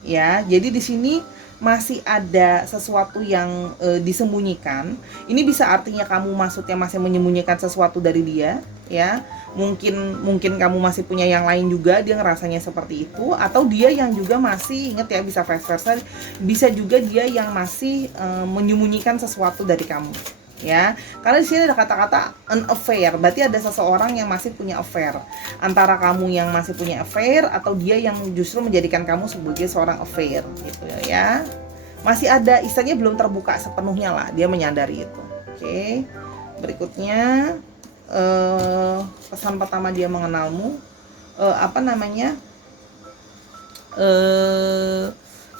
ya. Jadi di sini masih ada sesuatu yang disembunyikan. Ini bisa artinya kamu maksudnya masih menyembunyikan sesuatu dari dia ya. Mungkin kamu masih punya yang lain juga, dia ngerasanya seperti itu, atau dia yang juga masih, ingat ya, bisa vice versa, bisa juga dia yang masih menyembunyikan sesuatu dari kamu ya. Karena di sini ada kata-kata an affair, berarti ada seseorang yang masih punya affair, antara kamu yang masih punya affair atau dia yang justru menjadikan kamu sebagai seorang affair gitu ya. Masih ada, istilahnya belum terbuka sepenuhnya lah, dia menyadari itu. Oke. Berikutnya pesan pertama dia mengenalmu,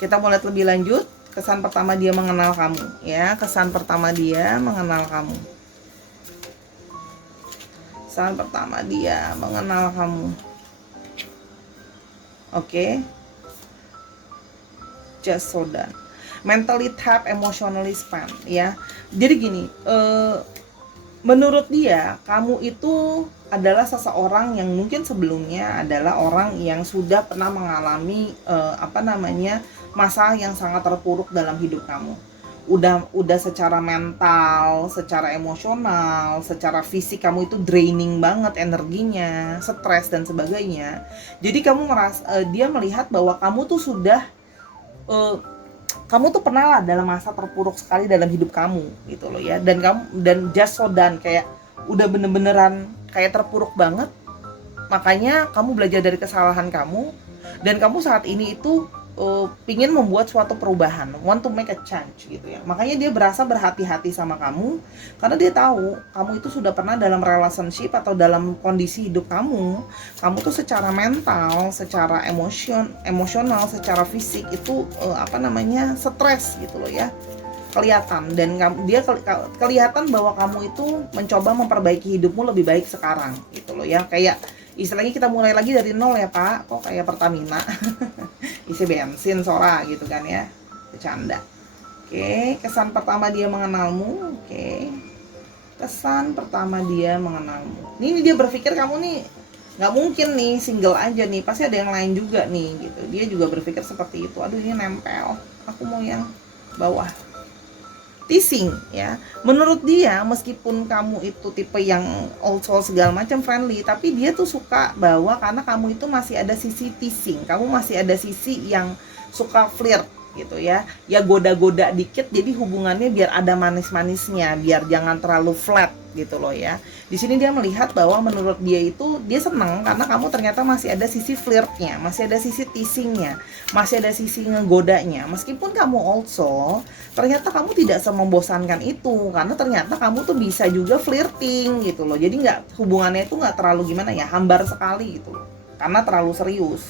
kita mau lihat lebih lanjut. Kesan pertama dia mengenal kamu ya, kesan pertama dia mengenal kamu. Kesan pertama dia mengenal kamu. Oke. Just so done. Mentally tapped, emotionally spent ya. Jadi gini, menurut dia kamu itu adalah seseorang yang mungkin sebelumnya adalah orang yang sudah pernah mengalami masa yang sangat terpuruk dalam hidup kamu. Udah secara mental, secara emosional, secara fisik kamu itu draining banget energinya, stres dan sebagainya. Jadi dia melihat bahwa kamu tuh sudah kamu tuh pernah lah dalam masa terpuruk sekali dalam hidup kamu gitu loh ya. Dan just so done, kayak udah bener-beneran kayak terpuruk banget. Makanya kamu belajar dari kesalahan kamu, dan kamu saat ini itu pingin membuat suatu perubahan, want to make a change gitu ya. Makanya dia berasa berhati-hati sama kamu karena dia tahu kamu itu sudah pernah dalam relationship atau dalam kondisi hidup kamu tuh secara mental, secara emosional, secara fisik itu stres gitu loh ya, kelihatan. Dan dia kelihatan bahwa kamu itu mencoba memperbaiki hidupmu lebih baik sekarang gitu loh ya, kayak istilahnya kita mulai lagi dari nol ya Pak, kok kayak Pertamina isi bensin Sora gitu kan ya, bercanda. Oke, kesan pertama dia mengenalmu. Oke, kesan pertama dia mengenalmu, ini dia berpikir kamu nih nggak mungkin nih single aja nih, pasti ada yang lain juga nih gitu. Dia juga berpikir seperti itu. Aduh ini nempel, aku mau yang bawah. Teasing ya, menurut dia meskipun kamu itu tipe yang old soul segala macam friendly, tapi dia tuh suka bahwa karena kamu itu masih ada sisi teasing, kamu masih ada sisi yang suka flirt gitu ya, ya goda-goda dikit, jadi hubungannya biar ada manis-manisnya, biar jangan terlalu flat gitu loh ya. Di sini dia melihat bahwa menurut dia itu dia senang karena kamu ternyata masih ada sisi flirtnya, masih ada sisi teasingnya, masih ada sisi ngegodanya. Meskipun kamu old soul, ternyata kamu tidak semembosankan itu, karena ternyata kamu tuh bisa juga flirting gitu loh. Jadi hubungannya itu nggak terlalu gimana ya, hambar sekali gitu, karena terlalu serius.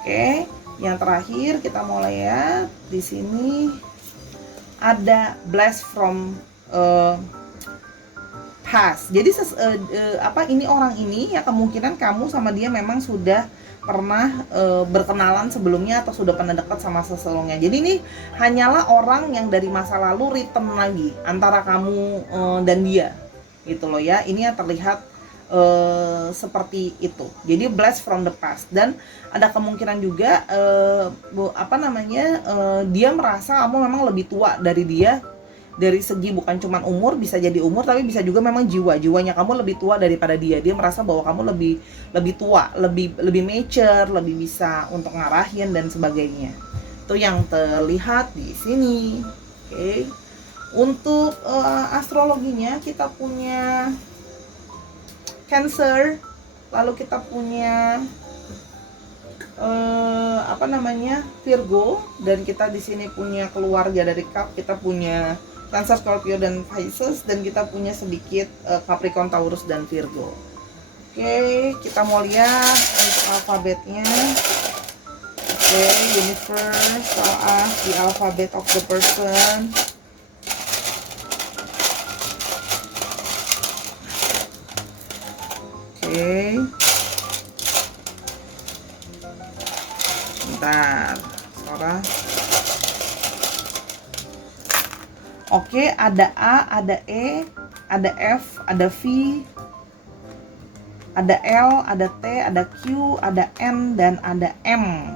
Oke, yang terakhir kita mulai ya. Di sini ada blast from past. Jadi ini orang ini ya, kemungkinan kamu sama dia memang sudah pernah berkenalan sebelumnya atau sudah pernah dekat sama seseorangnya. Jadi ini hanyalah orang yang dari masa lalu return lagi antara kamu dan dia gitu loh ya. Ini yang terlihat seperti itu. Jadi blast from the past. Dan ada kemungkinan juga dia merasa kamu memang lebih tua dari dia, dari segi bukan cuma umur, bisa jadi umur, tapi bisa juga memang jiwanya kamu lebih tua daripada dia. Dia merasa bahwa kamu lebih tua, lebih mature, lebih bisa untuk ngarahin dan sebagainya. Itu yang terlihat di sini. Oke. Untuk astrologinya kita punya Cancer, lalu kita punya Virgo, dan kita di sini punya keluarga dari Cap, kita punya Cancer, Scorpio, dan Pisces, dan kita punya sedikit Capricorn, Taurus, dan Virgo. Oke, kita mau lihat untuk alfabetnya. Oke, universe, tell us the alphabet of the person. Oke, bentar, Sora. Oke, ada A, ada E, ada F, ada V, ada L, ada T, ada Q, ada N, dan ada M.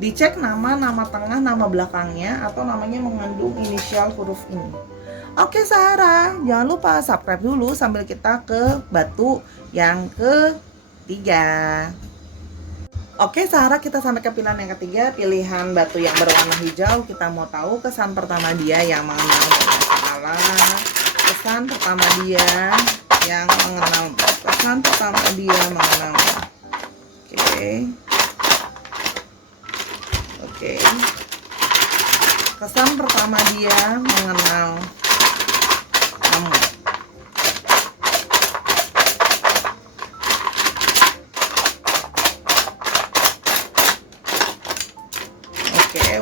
Dicek nama tengah, nama belakangnya, atau namanya mengandung inisial huruf ini. Oke Sarah, jangan lupa subscribe dulu sambil kita ke batu yang ketiga. Oke Sarah, kita sampai ke pilihan yang ketiga, pilihan batu yang berwarna hijau. Kita mau tahu kesan pertama dia yang mengenal Allah. Kesan pertama dia yang mengenal. Kesan pertama dia mengenal. Oke. Kesan pertama dia mengenal kamu.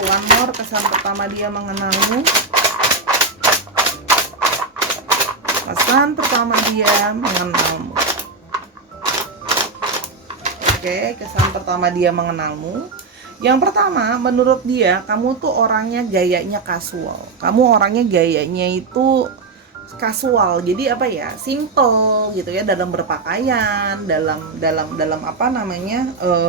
One more, kesan pertama dia mengenalmu. Kesan pertama dia mengenalmu. Oke, kesan pertama dia mengenalmu. Yang pertama, menurut dia kamu tuh orangnya gayanya kasual. Kamu orangnya gayanya itu kasual. Jadi simple gitu ya, dalam berpakaian, dalam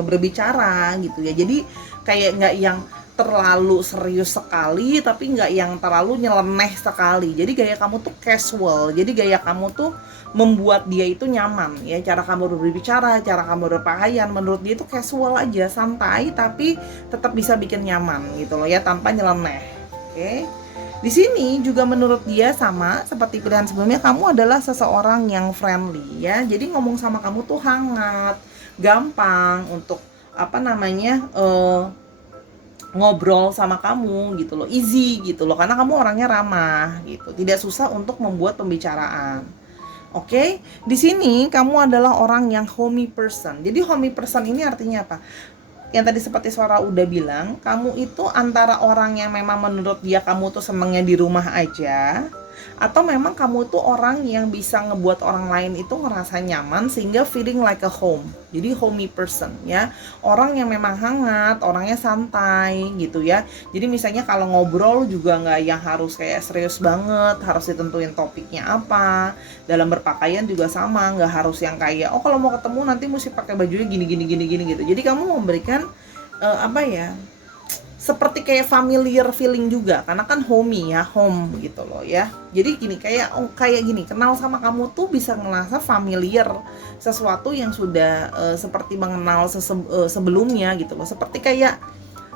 berbicara gitu ya. Jadi kayak nggak yang terlalu serius sekali, tapi nggak yang terlalu nyeleneh sekali. Jadi gaya kamu tuh casual. Jadi gaya kamu tuh membuat dia itu nyaman ya. Cara kamu berbicara, cara kamu berpakaian, menurut dia itu casual aja, santai, tapi tetap bisa bikin nyaman gitu loh ya, tanpa nyeleneh. Oke. Di sini juga menurut dia sama seperti pilihan sebelumnya, kamu adalah seseorang yang friendly ya. Jadi ngomong sama kamu tuh hangat, gampang untuk ngobrol sama kamu gitu loh, easy gitu loh, karena kamu orangnya ramah gitu, tidak susah untuk membuat pembicaraan. Oke, di sini kamu adalah orang yang homey person. Jadi homey person ini artinya apa? Yang tadi seperti Sora udah bilang, kamu itu antara orang yang memang menurut dia kamu tuh senengnya di rumah aja, atau memang kamu tuh orang yang bisa ngebuat orang lain itu ngerasa nyaman sehingga feeling like a home. Jadi homey person ya, orang yang memang hangat, orangnya santai gitu ya. Jadi misalnya kalau ngobrol juga nggak yang harus kayak serius banget, harus ditentuin topiknya apa. Dalam berpakaian juga sama, nggak harus yang kayak oh kalau mau ketemu nanti mesti pakai bajunya gini gini gini gini gitu. Jadi kamu memberikan apa ya, seperti kayak familiar feeling juga karena kan homey ya, home gitu loh ya. Jadi gini, kayak kayak gini, kenal sama kamu tuh bisa ngerasa familiar, sesuatu yang sudah seperti mengenal sebelumnya gitu loh, seperti kayak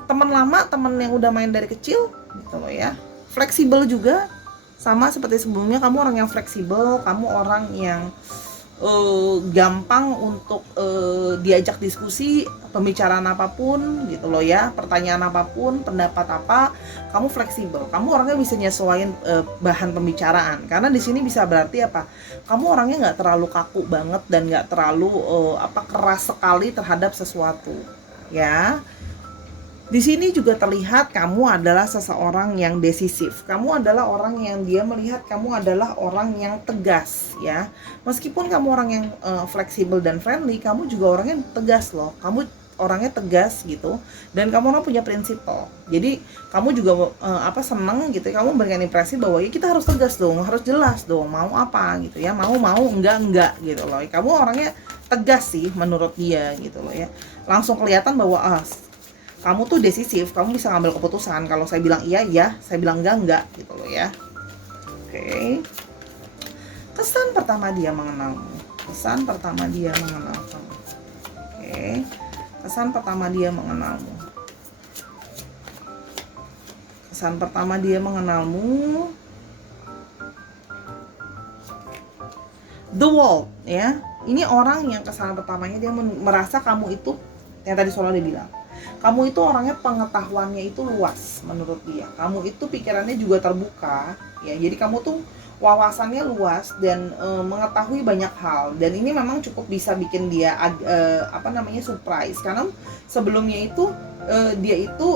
teman lama, teman yang udah main dari kecil gitu loh ya. Fleksibel juga, sama seperti sebelumnya, kamu orang yang fleksibel, kamu orang yang gampang untuk diajak diskusi, pembicaraan apapun gitu loh ya, pertanyaan apapun, pendapat apa, kamu fleksibel, kamu orangnya bisa nyesuaiin bahan pembicaraan, karena di sini bisa berarti apa, kamu orangnya nggak terlalu kaku banget dan nggak terlalu keras sekali terhadap sesuatu ya. Di sini juga terlihat kamu adalah seseorang yang decisif. Kamu adalah orang yang dia melihat kamu adalah orang yang tegas ya. Meskipun kamu orang yang fleksibel dan friendly, kamu juga orangnya tegas loh. Kamu orangnya tegas gitu, dan kamu orang punya prinsipal. Jadi kamu juga seneng gitu ya, kamu memberikan impresi bahwa ya kita harus tegas dong, harus jelas dong, mau apa gitu ya, mau enggak gitu loh. Kamu orangnya tegas sih menurut dia gitu loh ya. Langsung kelihatan bahwa kamu tuh decisif, kamu bisa ngambil keputusan. Kalau saya bilang iya, iya, saya bilang enggak gitu loh ya. Oke. Kesan pertama dia mengenalmu. Kesan pertama dia mengenal kamu. Oke. Kesan pertama dia mengenalmu. Kesan pertama dia mengenalmu. The Wall ya. Ini orang yang kesan pertamanya dia merasa kamu itu, yang tadi Sola dia bilang, kamu itu orangnya pengetahuannya itu luas menurut dia. Kamu itu pikirannya juga terbuka ya. Jadi kamu tuh wawasannya luas dan mengetahui banyak hal, dan ini memang cukup bisa bikin dia surprise, karena sebelumnya itu dia itu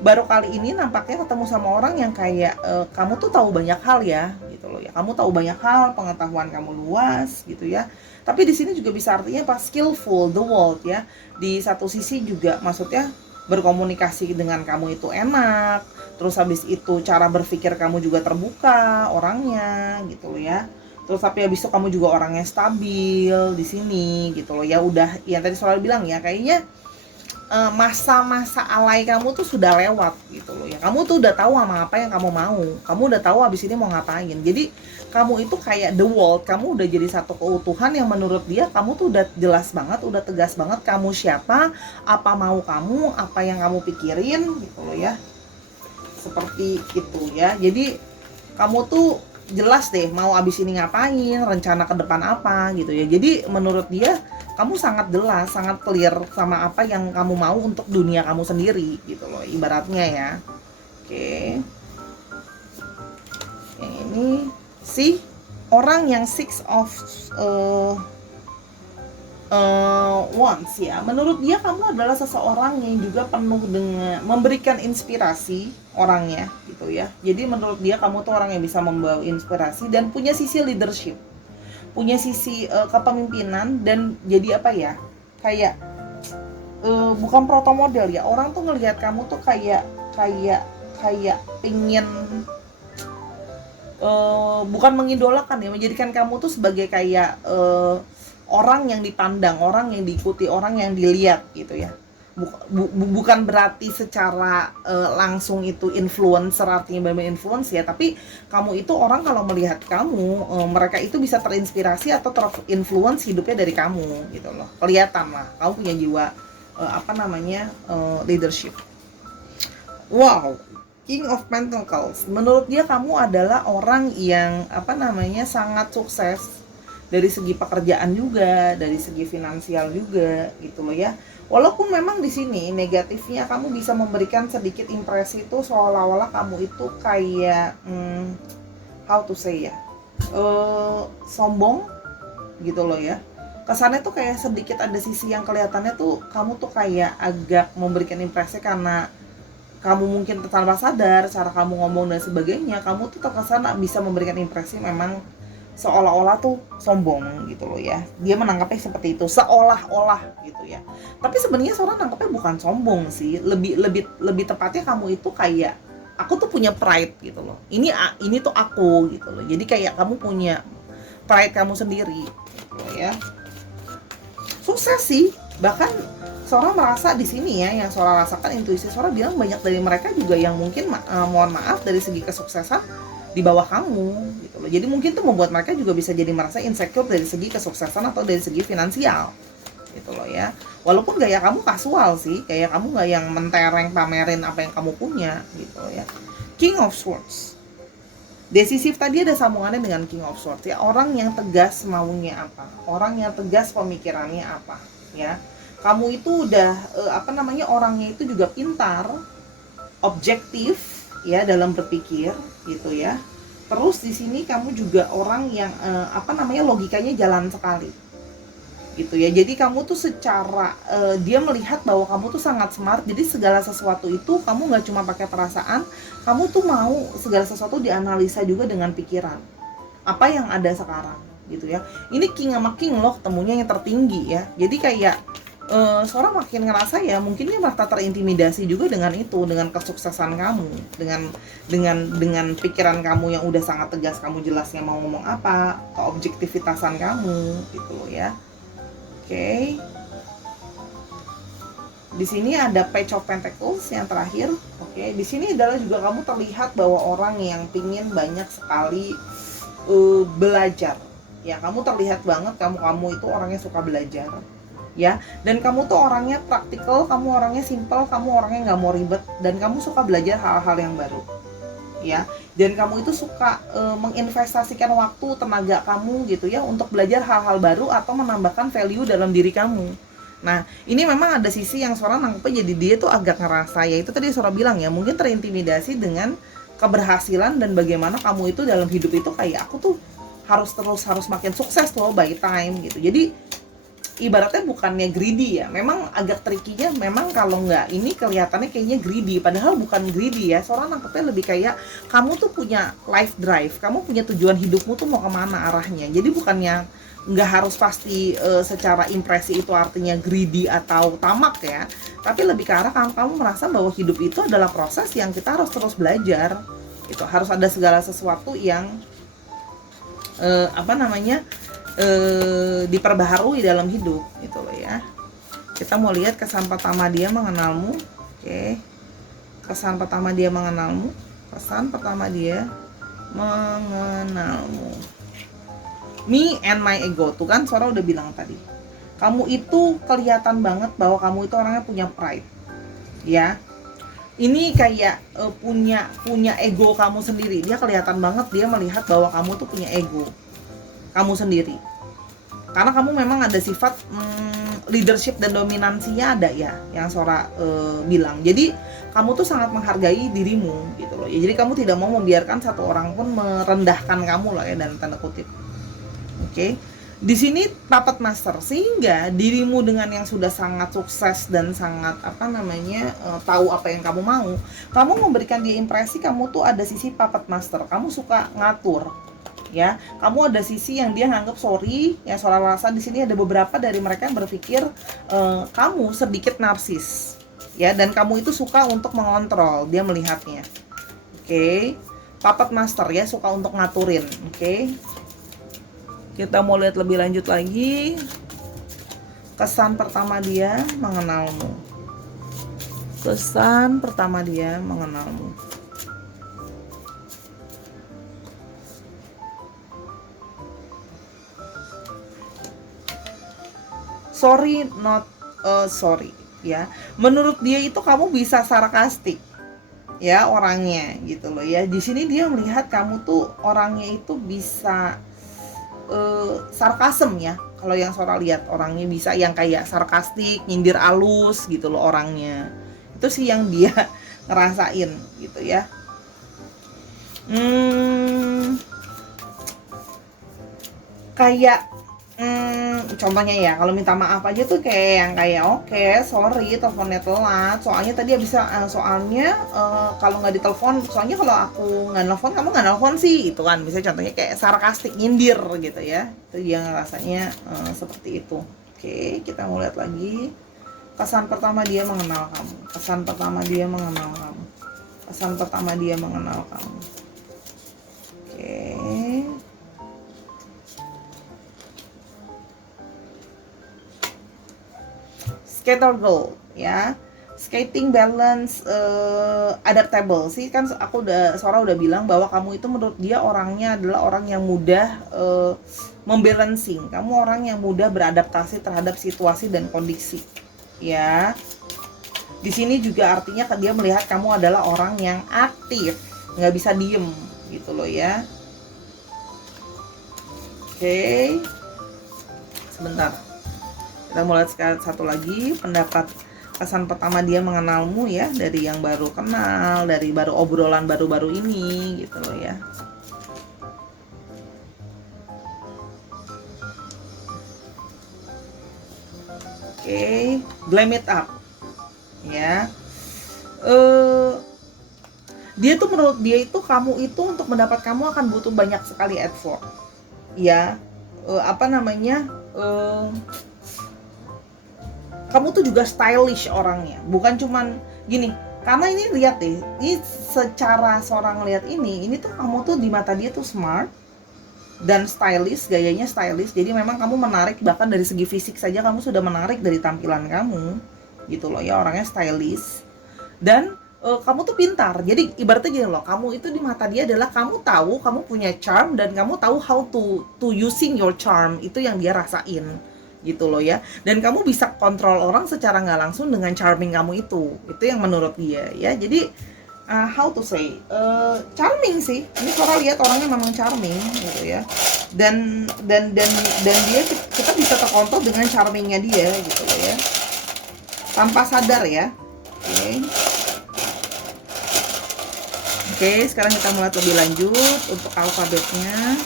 baru kali ini nampaknya ketemu sama orang yang kayak kamu tuh tahu banyak hal ya gitu loh ya. Kamu tahu banyak hal, pengetahuan kamu luas gitu ya. Tapi di sini juga bisa artinya pas skillful, the world ya. Di satu sisi juga maksudnya berkomunikasi dengan kamu itu enak. Terus habis itu cara berpikir kamu juga terbuka orangnya gitu loh ya. Terus tapi habis itu kamu juga orangnya stabil di sini gitu loh ya. Udah yang tadi selalu bilang ya, kayaknya masa-masa alay kamu tuh sudah lewat gitu loh ya. Kamu tuh udah tahu sama apa yang kamu mau. Kamu udah tahu abis ini mau ngapain. Jadi kamu itu kayak the world, kamu udah jadi satu keutuhan yang menurut dia kamu tuh udah jelas banget, udah tegas banget kamu siapa, apa mau kamu, apa yang kamu pikirin gitu loh ya. Seperti itu ya. Jadi kamu tuh jelas deh mau abis ini ngapain, rencana ke depan apa gitu ya. Jadi menurut dia kamu sangat jelas, sangat clear sama apa yang kamu mau untuk dunia kamu sendiri gitu loh, ibaratnya ya. Oke. Yang ini sih orang yang six of wands ya. Menurut dia kamu adalah seseorang yang juga penuh dengan memberikan inspirasi orangnya gitu ya. Jadi menurut dia kamu tuh orang yang bisa membawa inspirasi dan punya sisi leadership, punya sisi kepemimpinan, dan jadi apa ya, kayak bukan proto model ya, orang tuh ngelihat kamu tuh kayak pingin bukan mengidolakan ya, menjadikan kamu tuh sebagai kayak orang yang dipandang, orang yang diikuti, orang yang dilihat gitu ya. Bukan berarti secara langsung itu influencer, artinya benar-benar influence ya, tapi kamu itu orang kalau melihat kamu mereka itu bisa terinspirasi atau terinfluence hidupnya dari kamu gitu loh. Kelihatan lah kamu punya jiwa leadership. Wow, King of Pentacles. Menurut dia kamu adalah orang yang sangat sukses dari segi pekerjaan juga, dari segi finansial juga gitu loh ya. Walaupun memang di sini negatifnya kamu bisa memberikan sedikit impresi itu seolah-olah kamu itu kayak how to say ya, sombong gitu loh ya. Kesannya tuh kayak sedikit ada sisi yang kelihatannya tuh kamu tuh kayak agak memberikan impresi karena kamu mungkin tanpa sadar cara kamu ngomong dan sebagainya, kamu tuh terkesan bisa memberikan impresi memang seolah-olah tuh sombong gitu loh ya. Dia menangkapnya seperti itu, seolah-olah gitu ya. Tapi sebenarnya seorang nangkapnya bukan sombong sih, lebih tepatnya kamu itu kayak aku tuh punya pride gitu loh. Ini tuh aku gitu loh. Jadi kayak kamu punya pride kamu sendiri gitu loh ya. Sukses sih, bahkan Sora merasa di sini ya, yang Sora rasakan intuisi Sora bilang banyak dari mereka juga yang mungkin mohon maaf dari segi kesuksesan di bawah kamu gitu loh. Jadi mungkin tuh membuat mereka juga bisa jadi merasa insecure dari segi kesuksesan atau dari segi finansial gitu loh ya. Walaupun gaya kamu kasual sih, kayak kamu gak yang mentereng pamerin apa yang kamu punya gitu loh ya. King of Swords, decisif tadi ada sambungannya dengan King of Swords ya. Orang yang tegas maunya apa, orang yang tegas pemikirannya apa ya. Kamu itu udah orangnya itu juga pintar, objektif ya dalam berpikir gitu ya. Terus di sini kamu juga orang yang logikanya jalan sekali gitu ya. Jadi kamu tuh secara dia melihat bahwa kamu tuh sangat smart. Jadi segala sesuatu itu kamu nggak cuma pakai perasaan, kamu tuh mau segala sesuatu dianalisa juga dengan pikiran. Apa yang ada sekarang gitu ya. Ini king sama king loh ketemunya yang tertinggi ya. Jadi kayak Sora makin ngerasa ya mungkin dia merasa terintimidasi juga dengan itu, dengan kesuksesan kamu, dengan pikiran kamu yang udah sangat tegas, kamu jelasnya mau ngomong apa, keobjektivitasan kamu gitu loh ya. Oke. Di sini ada Page of Pentacles yang terakhir. Oke, di sini adalah juga kamu terlihat bahwa orang yang pingin banyak sekali belajar. Ya, kamu terlihat banget kamu itu orangnya suka belajar. Ya, dan kamu tuh orangnya praktikal, kamu orangnya simple, kamu orangnya nggak mau ribet, dan kamu suka belajar hal-hal yang baru, ya. Dan kamu itu suka menginvestasikan waktu, tenaga kamu gitu ya untuk belajar hal-hal baru atau menambahkan value dalam diri kamu. Nah, ini memang ada sisi yang Sora nangkepnya jadi dia tuh agak ngerasa, ya itu tadi Sora bilang ya, mungkin terintimidasi dengan keberhasilan dan bagaimana kamu itu dalam hidup itu kayak aku tuh harus makin sukses loh by time gitu. Jadi ibaratnya bukannya greedy ya, memang agak tricky-nya memang kalau nggak ini kelihatannya kayaknya greedy, padahal bukan greedy ya. Soalnya nangkepnya lebih kayak kamu tuh punya life drive, kamu punya tujuan hidupmu tuh mau kemana arahnya. Jadi bukannya nggak harus pasti secara impresi itu artinya greedy atau tamak ya, tapi lebih ke arah kamu merasa bahwa hidup itu adalah proses yang kita harus terus belajar. Itu harus ada segala sesuatu yang diperbaharui dalam hidup gitu loh ya. Kita mau lihat kesan pertama dia mengenalmu. Oke. Kesan pertama dia mengenalmu. Me and my ego. Tuh kan Sora udah bilang tadi. Kamu itu kelihatan banget bahwa kamu itu orangnya punya pride. Ya. Ini kayak punya ego kamu sendiri. Dia kelihatan banget, dia melihat bahwa kamu tuh punya ego kamu sendiri. Karena kamu memang ada sifat leadership dan dominansinya ada ya, yang Sora bilang. Jadi kamu tuh sangat menghargai dirimu gitu loh. Ya, jadi kamu tidak mau membiarkan satu orang pun merendahkan kamu lah ya, dalam tanda kutip. Oke. Di sini Puppet Master, sehingga dirimu dengan yang sudah sangat sukses dan sangat tahu apa yang kamu mau, kamu memberikan dia impresi kamu tuh ada sisi Puppet Master. Kamu suka ngatur. Ya, kamu ada sisi yang dia nganggap sorry, ya Sora rasa di sini ada beberapa dari mereka yang berpikir kamu sedikit narsis, ya, dan kamu itu suka untuk mengontrol, dia melihatnya. Oke. Puppet Master ya, suka untuk ngaturin. Oke. Kita mau lihat lebih lanjut lagi. Kesan pertama dia mengenalmu. Kesan pertama dia mengenalmu. Sorry not sorry ya. Menurut dia itu kamu bisa sarkastik ya orangnya gitu loh ya. Di sini dia melihat kamu tuh orangnya itu bisa sarkasem ya. Kalau yang Sora lihat orangnya bisa yang kayak sarkastik, nyindir alus gitu loh orangnya. Itu sih yang dia ngerasain gitu ya. Kayak contohnya ya, kalau minta maaf aja tuh kayak yang kayak oke, sorry teleponnya telat, soalnya tadi kalau nggak ditelepon, soalnya kalau aku nggak nelfon kamu nggak nelfon sih, itu kan misalnya contohnya kayak sarkastik nyindir gitu ya, itu dia rasanya seperti itu. Oke, kita mau lihat lagi kesan pertama dia mengenal kamu, kesan pertama dia mengenal kamu, kesan pertama dia mengenal kamu. Oke. Skater girl ya, skating, balance, adaptable sih kan. Sora udah bilang bahwa kamu itu menurut dia orangnya adalah orang yang mudah membalancing. Kamu orang yang mudah beradaptasi terhadap situasi dan kondisi ya. Di sini juga artinya dia melihat kamu adalah orang yang aktif, nggak bisa diem gitu loh ya. Oke, sebentar. Kita mulai sekarang satu lagi, pendapat kesan pertama dia mengenalmu ya, dari yang baru kenal, dari baru obrolan baru-baru ini gitu loh ya. Oke, blame it up ya. Dia tuh menurut dia itu kamu itu untuk mendapat kamu akan butuh banyak sekali effort ya. Kamu tuh juga stylish orangnya, bukan cuman gini. Karena ini lihat deh, ini secara seorang lihat ini tuh kamu tuh di mata dia tuh smart dan stylish, gayanya stylish. Jadi memang kamu menarik, bahkan dari segi fisik saja kamu sudah menarik dari tampilan kamu gitu loh ya, orangnya stylish. Dan kamu tuh pintar. Jadi ibaratnya gini loh, kamu itu di mata dia adalah kamu tahu kamu punya charm dan kamu tahu how to using your charm, itu yang dia rasain gitu loh ya. Dan kamu bisa kontrol orang secara nggak langsung dengan charming kamu itu yang menurut dia ya. Jadi how to say, charming sih. Ini Sora lihat orangnya memang charming gitu ya. Dan dia, kita bisa terkontrol dengan charmingnya dia gitu loh ya, tanpa sadar ya. Oke, sekarang kita mulai lebih lanjut untuk alfabetnya.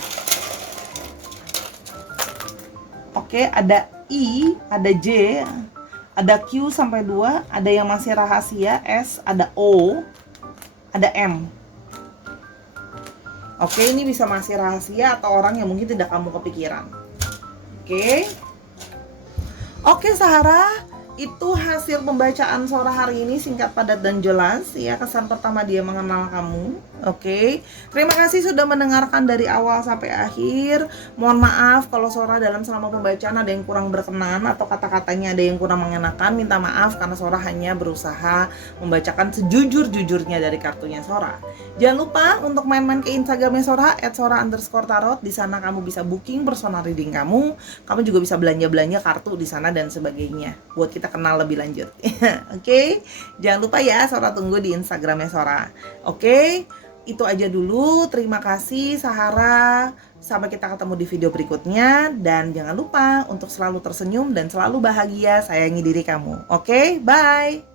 Oke, ada I, ada J, ada Q sampai 2, ada yang masih rahasia, S, ada O, ada M. Oke, ini bisa masih rahasia atau orang yang mungkin tidak kamu kepikiran. Oke, Sahara, itu hasil pembacaan Sora hari ini, singkat, padat, dan jelas ya. Kesan pertama dia mengenal kamu. Oke, terima kasih sudah mendengarkan dari awal sampai akhir. Mohon maaf kalau Sora selama pembacaan ada yang kurang berkenan atau kata-katanya ada yang kurang mengenakan. Minta maaf karena Sora hanya berusaha membacakan sejujur-jujurnya dari kartunya Sora. Jangan lupa untuk main-main ke Instagramnya Sora @sora_tarot. Di sana kamu bisa booking personal reading kamu. Kamu juga bisa belanja-belanja kartu di sana dan sebagainya buat kita kenal lebih lanjut. Oke, jangan lupa ya, Sora tunggu di Instagramnya Sora. Oke, itu aja dulu. Terima kasih Sahara. Sampai kita ketemu di video berikutnya. Dan jangan lupa untuk selalu tersenyum dan selalu bahagia. Sayangi diri kamu. Oke, bye.